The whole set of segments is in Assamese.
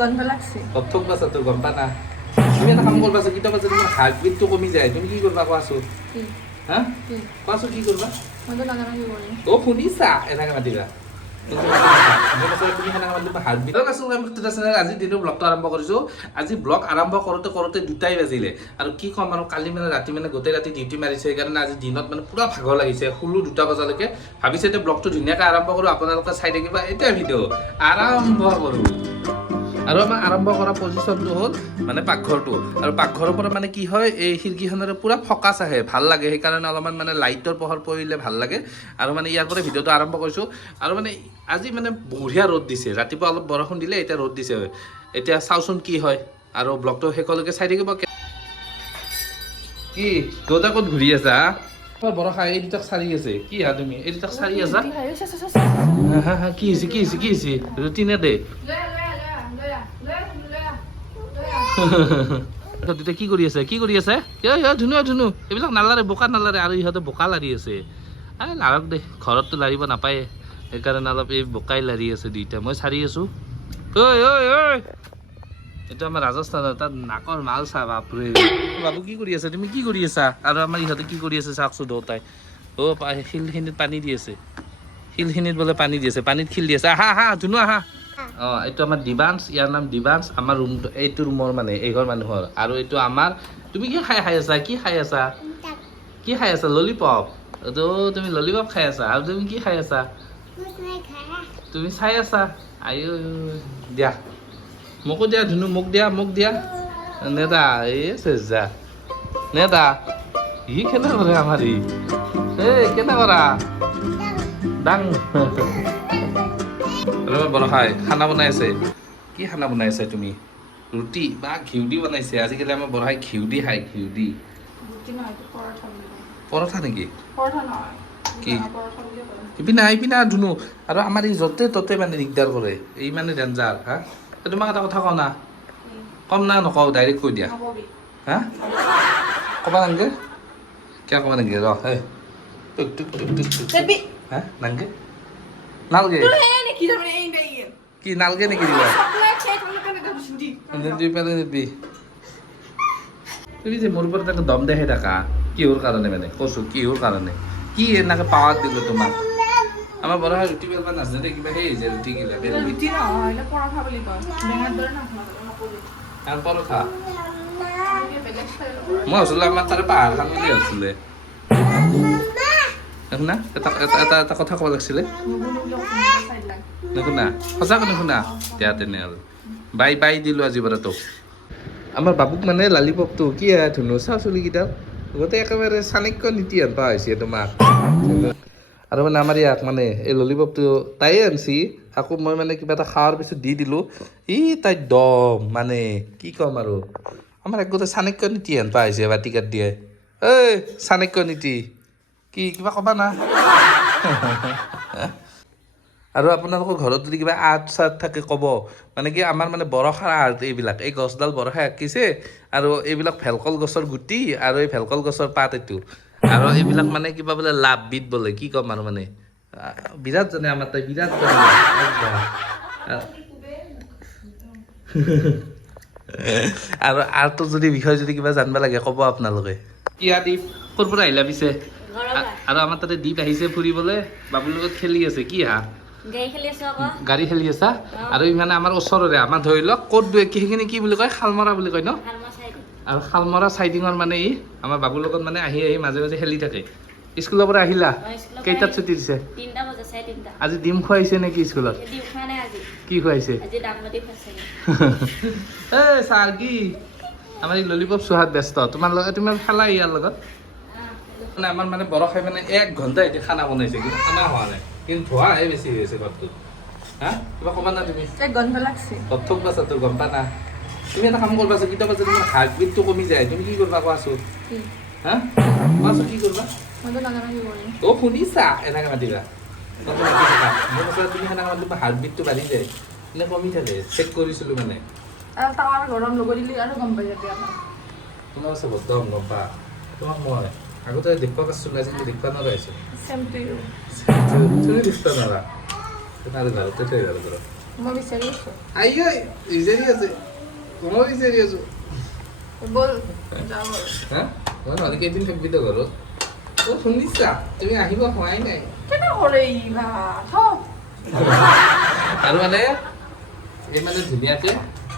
গন্ধ লাগছে প্রথম বাচ্চা তোর গম পা না তুমি এটা কাম করবা কিতা বাচ্চা তোমার হার্টবিটটো কমি যায় তুমি কি করবা কোৱাচোন কি হ্যাঁ কি কোৱাচোন কি কৰবা মইতো নাজানো কি কৰিম ও শুনিছা এনেকে মাতিবা আজি দিনটো ব্লগটো আৰম্ভ কৰিছোঁ আজি ব্লগ আৰম্ভ কৰোঁতে কৰোঁতে 2টাই বাজিলে আৰু কি ক'ম আৰু কালি মানে ৰাতি মানে গোটেই ৰাতি ডিউটি মাৰিছে সেইকাৰণে আজি দিনত মানে পুৰা ভাগৰ লাগিছে শুলো 2টা বজালৈকে ভাবিছে এতিয়া ব্লগটো ধুনীয়াকৈ আৰম্ভ কৰোঁ আপোনালোকে চাই থাকিবা এতিয়া ভিডিঅ' আৰম্ভ কৰোঁ আৰু আমাৰ আৰম্ভ কৰা পজিশ্যনটো হ'ল মানে পাকঘৰটো আৰু পাকঘৰৰ পৰা মানে কি হয় এই খিৰিকীখনেৰে পুৰা ফকাচ আহে ভাল লাগে সেইকাৰণে অলপমান মানে লাইটৰ পোহৰ পৰিলে ভাল লাগে আৰু মানে ইয়াৰ পৰা ভিডিঅ'টো আৰম্ভ কৰিছোঁ আৰু মানে আজি মানে বঢ়িয়া ৰ'দ দিছে ৰাতিপুৱা অলপ বৰষুণ দিলে এতিয়া ৰ'দ দিছে এতিয়া চাওঁচোন কি হয় আৰু ব্লগটো শেষলৈকে চাই থাকিব কি দেউতা ক'ত ঘূৰি আছা বৰষা এই দুটাক চাৰি আছে কি হা তুমি এই দুটাক চাৰি আছা হা হা কি হৈছে কি হৈছে কি হৈছে ৰুটিনে দে দুটা কি কৰি আছে ধুনু ধুনু এইবিলাক নালাৰে বোকা নালাৰে আৰু ইহঁতে বোকা লাৰি আছে লাৰক দে ঘৰততো লাৰিব নাপায়ে সেইকাৰণে অলপ এই বোকাই লাৰি আছে দুইটা মই চাৰি আছো ঐ ঐ ঐ এইটো আমাৰ ৰাজস্থানৰ তাত নাকৰ মাল চা বাপৰে বাবু কি কৰি আছে তুমি কি কৰি আছা আৰু আমাৰ ইহঁতে কি কৰি আছে চাওকচোন দুটাই শিলখিনিত পানী দি আছে শিলখিনিত বোলে পানী দি আছে পানীত শিল দি আছে আহা আহা ধুনু আহা এইটো আমাৰ দিবাংশ ইয়াৰ নাম দিবাংশ আমাৰ ৰুমটো এইটো ৰুমৰ মানে এইঘৰ মানুহৰ আৰু এইটো আমাৰ তুমি কি খাই আছা কি খাই আছা ললিপপ এইটো তুমি ললিপপ খাই আছা আৰু তুমি কি খাই আছা তুমি চাই আছা আইও দিয়া মোকো দিয়া ধুনু মোক দিয়া নেদা এই চেজা নেদা ই কেনে কৰে আমাৰ ই কেনে কৰা ডাং বৰষাই খানা বনাই আছে কি খানা বনাই আছে তুমি ৰুটি বা ঘিউ দি বনাইছে আজিকালি আমাৰ বৰষাই ঘিউ দি খায় ঘিউ দি পৰঠা নেকি কি ইপিনা ধুনু আৰু আমাৰ এই য'তে ত'তে মানে দিগদাৰ কৰে এই মানে ডেঞ্জাৰ হা তোমাক এটা কথা কওঁ না কম না নকওঁ ডাইৰেক্ট কৈ দিয়া হা ক'বা নাংগে কিয় ক'বা নাংগে ৰ হা নাংগে নালগে কি নালগে নেকি দিবা নিদিবি তুমি যে মোৰ ওপৰত এটা দম দেখাই থাকা কিহৰ কাৰণে মানে কৈছোঁ কিহৰ কাৰণে কি এনেকৈ পাৱাৰ দিলোঁ তোমাক আমাৰ বৰা ৰুটি বেলবা নাজানে কিবা সেই যে ৰুটি কিলা পৰঠা মই ভাবিছিলোঁ আমাৰ তাৰে পাহাৰখন বুলি ভাবিছিলে শুনা এটা কথা ক'ব লাগিছিলে নুশুনা সঁচাকৈ নুশুনা দিয়া তেনেহ'লে বাই দিলোঁ আজি পৰা তোক আমাৰ বাবুক মানে লালিপপটো কি ধুনু চাওঁ চুলিকেইডাল গোটেই একেবাৰে চাণক্য নীতি হেন পোৱা হৈছে তোমাক আৰু মানে আমাৰ ইয়াক মানে এই ললিপপটো তাইয়ে আনছি আকৌ মই মানে কিবা এটা খোৱাৰ পিছত দি দিলোঁ তাই দম মানে কি ক'ম আৰু আমাৰ এক গোটেই চাণক্য নীতি হেন পোৱা হৈছে বাতিকাত দিয়ে চাণক্য নীতি কি কিবা ক'বা না আৰু আপোনালোকৰ ঘৰত যদি কিবা আৰ্ট চাৰ্ট থাকে ক'ব মানে কি আমাৰ মানে বৰষাৰ আৰ্ট এইবিলাক এই গছডাল বৰষাই আঁকিছে আৰু এইবিলাক ভেলকল গছৰ গুটি আৰু এই ভেলকল গছৰ পাত এইটো আৰু এইবিলাক মানে কিবা বোলে লাভবিধ বোলে কি ক'ম আৰু মানে বিৰাট জানে আমাৰ তাই বিৰাট জানে আৰু আৰ্টৰ যদি বিষয়ে যদি কিবা জানিব লাগে ক'ব আপোনালোকে ইয়া দীপ ক'ৰ পৰা আহিলা পিছে আৰু আমাৰ তাতে দীপ আহিছে ফুৰিবলৈ বাবুৰ লগত খেলি আছে কি হা গাড়ী খেলি আছা আৰু ইমানে আমাৰ ওচৰৰে আমাৰ ধৰি লওক ক'ত সেইখিনি কি বুলি কয় শালমৰা বুলি কয় ন আৰু শালমৰা চাইডিঙৰ মানে ই আমাৰ বাবুৰ লগত মানে আহি মাজে মাজে খেলি থাকে স্কুলৰ পৰা আহিলা কেইটাত ছুটি দিছে আজি ডিম খুৱাইছে নেকি স্কুলত কি খুৱাইছে ছাৰ কি আমাৰ এই ললিপপ চোহাত ব্যস্ত তোমাৰ খেলা ইয়াৰ লগত মানে আমাৰ মানে বৰষাই মানে 1 ঘণ্টা এতিয়া খানা বনাইছে কিন্তু খানা হোৱা নাই কিন্তু ধোৱাহে বেছি হৈ আছে ঘৰটোত হা কিবা ক'বা না তুমি গন্ধ লাগছে প্ৰথম বাচ্চা তোৰ গম পা না তুমি এটা কাম কৰিবা কেতিয়াবা যদি তোমাৰ হাৰ্টবিটটো কমি যায় তুমি কি কৰিবা কোৱাচোন হা কোৱাচোন কি কৰিবা মইতো নাজানো কি কৰিম শুনিছা এনেকৈ মাতিবা তুমি সেনেকৈ মাতিবা হাৰ্টবিটটো বাঢ়ি যায় এনে কমি থাকে চেক কৰিছিলোঁ মানে টাৱাৰ গৰম ল'ব দিলে আৰু গম পাই যাবি তোমাৰ আছে বৰ্তমান গম পা তোমাক মই আগতে দেখুৱা পাইছিলোঁ আজিকালি দেখুৱা নোৱাৰা হৈছে তুমি দেখুৱা নোৱাৰা আৰু ঘৰতে থৈ ঘৰত মই বিচাৰি আছোঁ আই বিচাৰি আছে মই বিচাৰি আছো ব'ল যাওঁ আৰু হা মই নহ'লে কেইদিন থাকিবি তো ঘৰত অ শুনিছা তুমি আহিব হোৱাই নাই কেনে কৰে ই ভা আৰু মানে এই মানে ধুনীয়াকে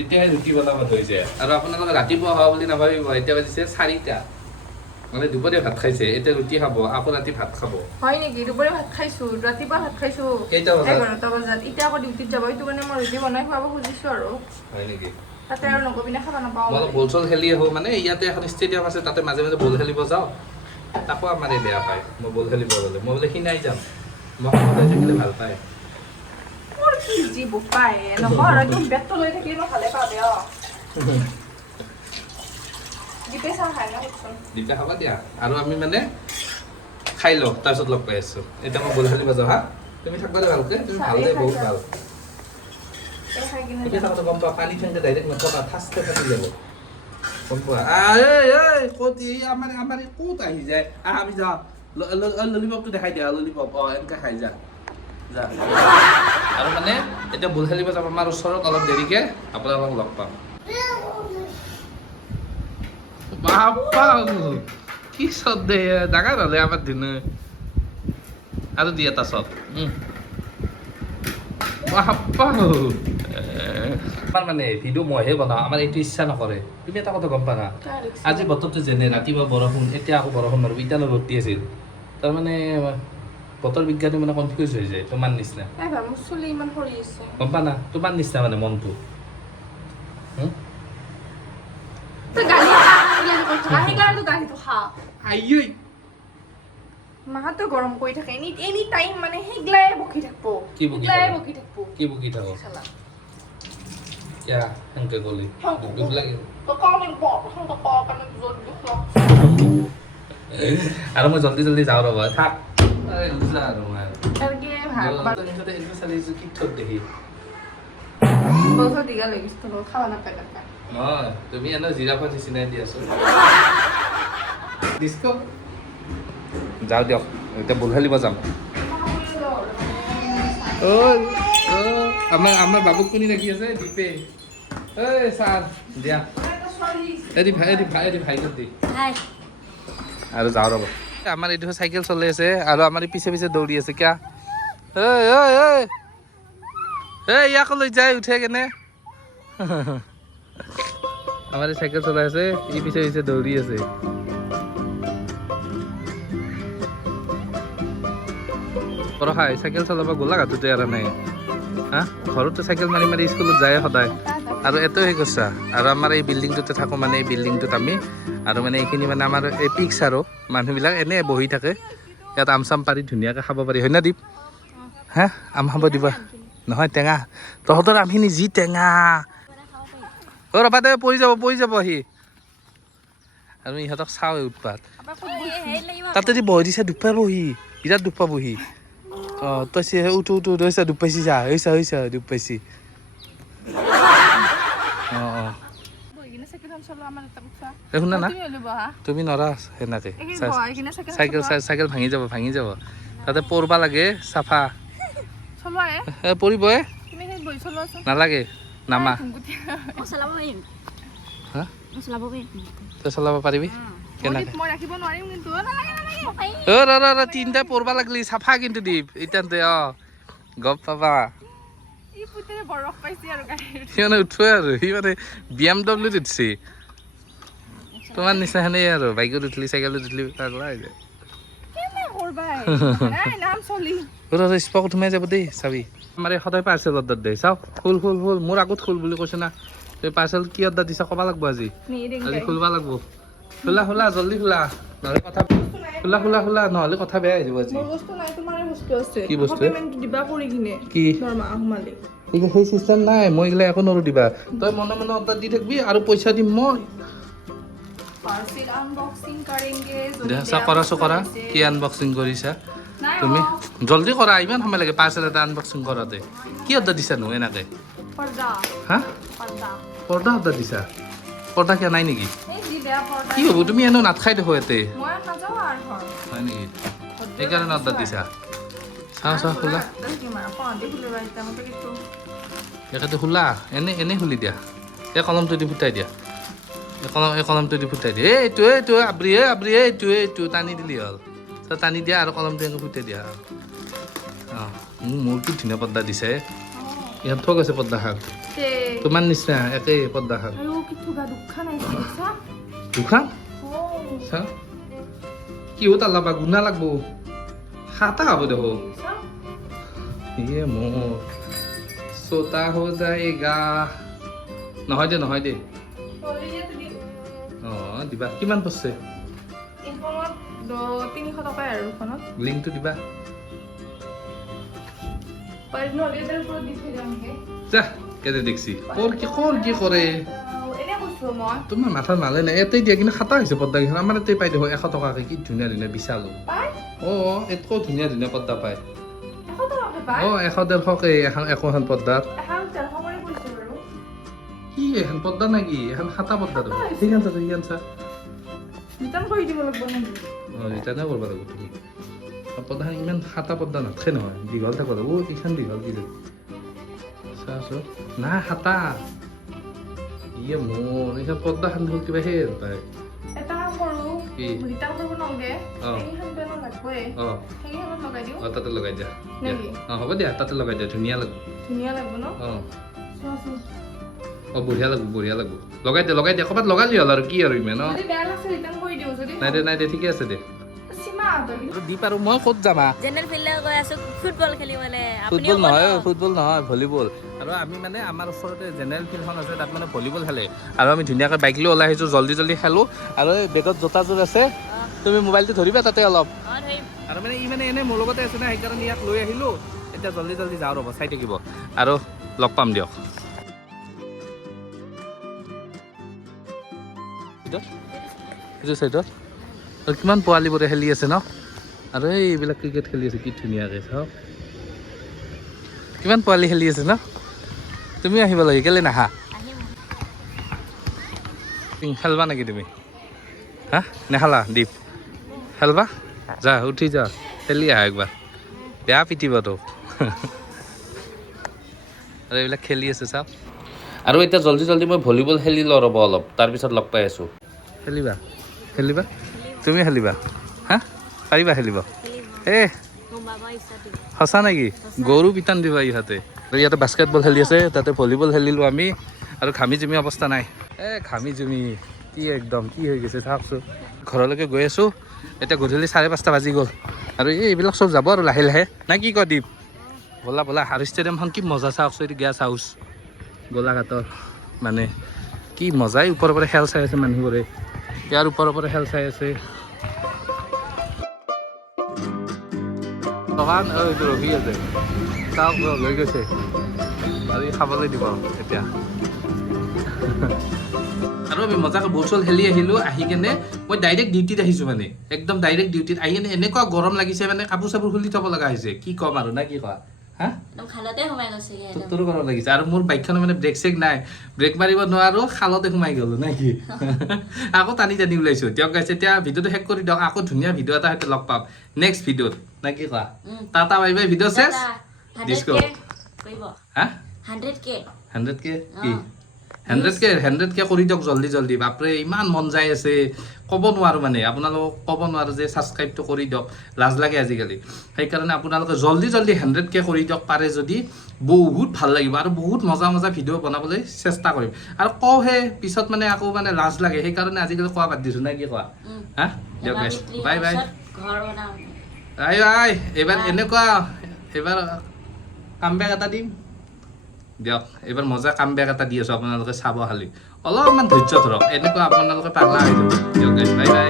এতিয়াহে ৰুটি বনাব ধৰিছে আৰু আপোনালোকে ৰাতিপুৱা হোৱা বুলি নাভাবিব এতিয়া বাজিছে 4টা মানে দুপৰীয়া ভাত খাইছে এতিয়া ৰুটি খাব আকৌ ৰাতি ভাত খাব হয় নেকি দুপৰীয়া ভাত খাইছোঁ ৰাতিপুৱা ভাত খাইছোঁ কেইটা বজাত 11টা বজাত এতিয়া আকৌ ডিউটিত যাব সেইটো কাৰণে মই ৰুটি বনাই খুৱাব খুজিছোঁ আৰু হয় নেকি তাতে আৰু নকবিনে খাব নাপাওঁ মই বল চল খেলি আহোঁ মানে ইয়াতে এখন ষ্টেডিয়াম আছে তাতে মাজে মাজে বল খেলিব যাওঁ তাকো আমাৰ এই বেয়া পায় মই বল খেলিব গ'লে মই বোলে খিনাই যাম মই সদায় থাকিলে ভাল পায় মোৰ কি যি বোপাই নহয় আৰু একদম বেগটো লৈ থাকিলে মই ভালে পাওঁ বেয়া দীপে চাহ খাই না শুনচোন দুটা খাবা দিয়া আৰু আমি মানে খাই লওঁ তাৰপিছত লগ পাই আছোঁ এতিয়া মই বল খেলিব যাওঁ হা তুমি থাকিবা দে ভালকে তুমি ভাল দে বহুত ভাল এই খাই কিনে তুমি থাকোঁতে গম পোৱা পানী ঠাণ্ডা ডাইৰেক্ট নথবা ফাৰ্ষ্টে ফাটি যাব গম পোৱা ক'ত এই আমাৰ ক'ত আহি যায় আমি যাওঁ ললিপপটো দেখাই দিয়া ললিপপ এনেকৈ খাই যা যা আৰু মানে এতিয়া বল খেলিব যাম আমাৰ ওচৰত অলপ দেৰিকে আপোনালোকক লগ পাম বাপ্পা কি চত দে ডাঙৰ হ'লে আমাৰ দিনে আৰু দি এটা চত বাপ্পা আমাৰ মানে ভিডিঅ' মইহে বনাওঁ আমাৰ এইটো ইচ্ছা নকৰে তুমি এটা কথা গম পালা আজি বতৰটো যেনে ৰাতিপুৱা বৰষুণ এতিয়া আকৌ বৰষুণ মাৰিব ইটানো ৰ'দ দি আছিল তাৰমানে বতৰ বিজ্ঞানী মানে কনফিউজ হৈ যায় তোমাৰ নিচিনা মোৰ চুলি ইমান সৰি আছে গম পা না তোমাৰ নিচিনা মানে মনটো তই গালি খা সেইকাৰণে গালিটো খা আইঐ মাহঁতে গৰম কৰি থাকে এনি টাইম মানে সেইগিলাই বকি থাকব কি বকি সেইগিলাই থাকব? বকি থাকব কি বকি থাকো চালা কিয়া সেনেকৈ গ'লি দুখ লাগে তই কম তই কম কাৰণে জোৰ দুখ আৰু মই জল্দি জল্দি যাওঁ ৰ'বা থাক যা আৰু মই ভাল চালিছোঁ কি থত দেখি বহুত দীঘল হৈ গৈছে তোৰ খাব নাপায় নাপায় নহয় তুমি এনে জিৰাফৰ নিচিনাই দি আছো ডিস্কো যাওঁ দিয়ক এতিয়া বল খেলিব যাম আমাৰ বাবুক কোনি ৰাখি আছে দীপে ঐ ছাৰ দিয়া এদি ভাইটোত দি আৰু যাওঁ ৰ'ব আমাৰ এইটো চাইকেল চলি আছে আৰু আমাৰ পিছে পিছে দৌৰি আছে কিয়া ঐ ইয়াকো লৈ যায় উঠে কেনে আমাৰ এই চাইকেল চলাই আছে ই পিছে পিছে দৌৰি আছে পৰখাই চাইকেল চলাব গ'লা গাঁততে এৰা নাই হা ঘৰতো চাইকেল মাৰি মাৰি স্কুলত যায় সদায় আৰু এইটোৱে সেই কৰিছা আৰু আমাৰ এই বিল্ডিংটোতে থাকোঁ মানে এই বিল্ডিংটোত আমি আৰু মানে এইখিনি মানে আমাৰ এই পিক্স আৰু মানুহবিলাক এনেই বহি থাকে ইয়াত আম চাম পাৰি ধুনীয়াকৈ খাব পাৰি হয় না দীপ হা আম খাব দিবা নহয় টেঙা তহঁতৰ আমখিনি যি টেঙা ৰ'বা দে পৰি যাব সি আৰু ইহঁতক চাওঁ উৎপাত তাতে দি বহি দিছে দুখ পাব সি বিৰাট দুখ পাব সি অঁ তই উঠো হৈছে দুখ পাইছি যা হৈছে দুখ পাইছি অঁ শুনা না তুমি নৰা সেনেকৈ চাইকেল ভাঙি যাব তাতে পৰবা লাগে চাফা পৰিব নালাগে নামা তই চলাব পাৰিবি কেনেকৈ তিনিটা পৰবা লাগলি চাফা কিন্তু দীপ ইতানতে গম পাবা সি মানে উঠোৱে আৰু সি মানে BMW উঠছি তোমাৰ নিচিনা সেনেই আৰু বাইকত উঠলি চাইকেলত উঠলি পাগলা হৈ যায় স্পক সোমাই যাব দেই চাবি আমাৰ এই সদায় পাৰ্চেল অৰ্ডাৰ দে চাওক ফুল মোৰ আগত খুল বুলি কৈছে না তই পাৰ্চেল কি অৰ্ডাৰ দিছা ক'বা লাগব আজি খুলবা লাগব খোলা জল্দি খোলা নহ'লে কথা খোলা নহ'লে কথা বেয়া হৈ যাব আজি কি বস্তু কি সেই চিষ্টেম নাই মই এইগিলা একো নৰো দিবা তই মনে মনে অৰ্ডাৰ দি থাকিবি আৰু পইচা দিম মই কৰা কি আনবক্সিং কৰিছা তুমি জল্দি কৰা ইমান সময় লাগে পাৰ্চেল এটা আনবক্সিং কৰাতে কি অৰ্ডাৰ দিছানো এনেকৈ হা পৰ্দা অৰ্ডাৰ দিছা পৰ্দা কিয় নাই নেকি কি হ'ব তুমি এনেও নাখাই দেখো ইয়াতে হয় নেকি সেইকাৰণে অৰ্ডাৰ দিছা চাওঁ খোলা এখানে খোলা এনে খুলি দিয়া এই কলমটো দি ফুটাই দিয়া এই কলমটো দি ফুটাই দিয়া এইটো আবৰি এইটো টানি দিলি হ'ল টানি দিয়া আৰু কলমটো এনেকৈ ফুটাই দিয়া অঁ মোৰ কি ধুনীয়া পৰ্দা দিছে ইয়াত থোক আছে পৰ্দাখান তোমাৰ নিচিনা একেই পৰ্দাখান দুখান চা কি হ'ল তালা বা গুণা লাগব খাতা হ'ব দেখোন ইয়ে মোৰ চোতা হৈ যায়গা নহয় দে অঁ দিবা কিমান পৰছে লিংকটো দিবা যা কেনে দেখছি ক'ৰ কি কৰে তোমাৰ মাথা নালে নাই এতেই দিয়া কিন্তু খাতা হৈছে পৰ্দাকেইখন আমাৰ এতেই পাই দেখোন 100 টকাকৈ কি ধুনীয়া বিচালো অঁ এতকৈ ধুনীয়া পৰ্দা পায় অঁ 100-150কৈ এখন পৰ্দাত কি এখন পৰ্দা নেকি এখন খাতা পৰ্দাটো সেইখন চা অঁ ৰিটাৰ্ণে কৰিব লাগিব তুমি পৰ্দাখন ইমান খাতা পৰ্দা নাথাকে নহয় দীঘল থাকিব লাগিব এইখন দীঘল কি চাচোন নাই খাতা ইয়ে মোৰ এইখন পৰ্দাখন দেখোন কিবা সেই পায় তাতে লগাই দিয়া অঁ হ'ব দিয়া তাতে লগাই দিয়া ধুনীয়া লাগিব অঁ বঢ়িয়া লাগিব লগাই দিয়া ক'ৰবাত লগালি হ'ল আৰু কি আৰু ইমান অঁ নাই দে ঠিকে আছে দে দীপ আৰু মই ক'ত যামা ফুটবল নহয় ভলীবল আৰু আমি মানে আমাৰ ওচৰতে জেনেৰেল ফিল্ডখন আছে তাত মানে ভলীবল খেলে আৰু আমি ধুনীয়াকৈ বাইক লৈ ওলাই আহিছোঁ জল্দি খেলোঁ আৰু এই বেগত জোতাযোৰ আছে তুমি মোবাইলটো ধৰিবা তাতে অলপ আৰু মানে ই মানে এনেই মোৰ লগতে আছে না সেইকাৰণে ইয়াক লৈ আহিলোঁ এতিয়া জল্দি যাওঁ ৰ'ব চাই থাকিব আৰু লগ পাম দিয়ক এইটো চাইডত আৰু কিমান পোৱালিবোৰে খেলি আছে ন আৰু এইবিলাক ক্ৰিকেট খেলি আছে কি ধুনীয়াকৈ চাওক কিমান পোৱালি খেলি আছে ন তুমিও আহিব লাগে কেলৈ নাহা খেলবা নেকি তুমি হা নেখালা দীপ খেলবা যা উঠি যা খেলি আহা একবাৰ বেয়া পিটিবতো আৰু এইবিলাক খেলি আছে চাওক আৰু এতিয়া জল্দি মই ভলীবল খেলি লওঁ ৰ'ব অলপ তাৰপিছত লগ পাই আছোঁ খেলিবা তুমি খেলিবা হা পাৰিবা খেলিব সঁচা নেকি গৰু পিটান দিবা ইহঁতে ইয়াতে বাস্কেটবল খেলি আছে তাতে ভলীবল খেলিলোঁ আমি আৰু ঘামি জুমি অৱস্থা নাই ঘামি জুমি কি একদম কি হৈ গৈছে চাওকচোন ঘৰলৈকে গৈ আছোঁ এতিয়া গধূলি 5:30 বাজি গ'ল আৰু এইবিলাক চব যাব আৰু লাহে নাই কি কয় দীপ ব'লা আৰু ষ্টেডিয়ামখন কি মজা চাওকচোন এইটো গেছ হাউচ গোলাঘাটৰ মানে কি মজাই ওপৰৰ পৰা খেল চাই আছে মানুহবোৰে ইয়াৰ ওপৰৰ পৰা খেল চাই আছে দোকান এইটো ৰখি আছে চাওক লৈ গৈছে আৰু খাবলৈ দিব এতিয়া আৰু আমি মজাকৈ বল চল খেলি আহিলোঁ আহি কেনে মই ডাইৰেক্ট ডিউটিত আহিছোঁ মানে একদম ডাইৰেক্ট ডিউটিত আহি কেনে এনেকুৱা গৰম লাগিছে মানে কাপোৰ চাপোৰ খুলি থ'ব লগা হৈছে কি ক'ম আৰু না কি কোৱা হা তোৰো গৰম লাগিছে আৰু মোৰ বাইকখনৰ মানে ব্ৰেক চেক নাই ব্ৰেক মাৰিব নোৱাৰোঁ খালতে সোমাই গ'লোঁ নে কি আকৌ টানি ওলাইছোঁ তেওঁক গাইছে এতিয়া ভিডিঅ'টো শেষ কৰি দিয়ক আকৌ ধুনীয়া ভিডিঅ' এটা সৈতে লগ পাম নেক্সট ভিডিঅ'ত না কি কোৱা টাটা বাই বাই ভিডিঅ' চেছ ডিস্কো হা 100K কি 100K কৰি দিয়ক জল্দি বাপৰে ইমান মন যায় আছে ক'ব নোৱাৰোঁ মানে আপোনালোকক ক'ব নোৱাৰোঁ যে ছাবস্ক্ৰাইবটো কৰি দিয়ক লাজ লাগে আজিকালি সেইকাৰণে আপোনালোকে জল্দি 100K কৰি দিয়ক পাৰে যদি বহুত ভাল লাগিব আৰু বহুত মজা ভিডিঅ' বনাবলৈ চেষ্টা কৰিম আৰু কওঁহে পিছত মানে আকৌ মানে লাজ লাগে সেইকাৰণে আজিকালি কোৱা বাদ দিছোঁ নাই কি কোৱা হা দিয়ক বাই এইবাৰ এনেকুৱা এইবাৰ কামবেক এটা দিম দিয়ক এইবাৰ মজা কামবেক এটা দি আছোঁ আপোনালোকে চাব খালি অলপমান ধৈৰ্য ধৰক এনেকুৱা আপোনালোকে পাগলা হৈ যাব দিয়ক বাই